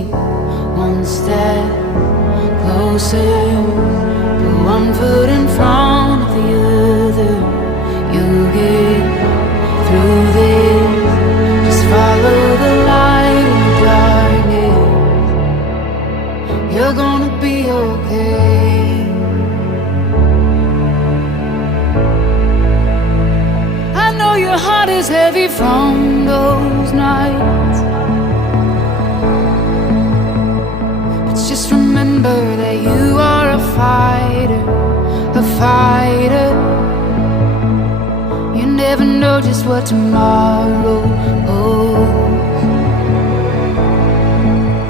take one step closer, put one foot in front of the other. You'll get through this, just follow the light in the darkness. You're gonna be okay. I know your heart is heavy from those nights, but just remember that you are a fighter, a fighter. You never know just what tomorrow holds.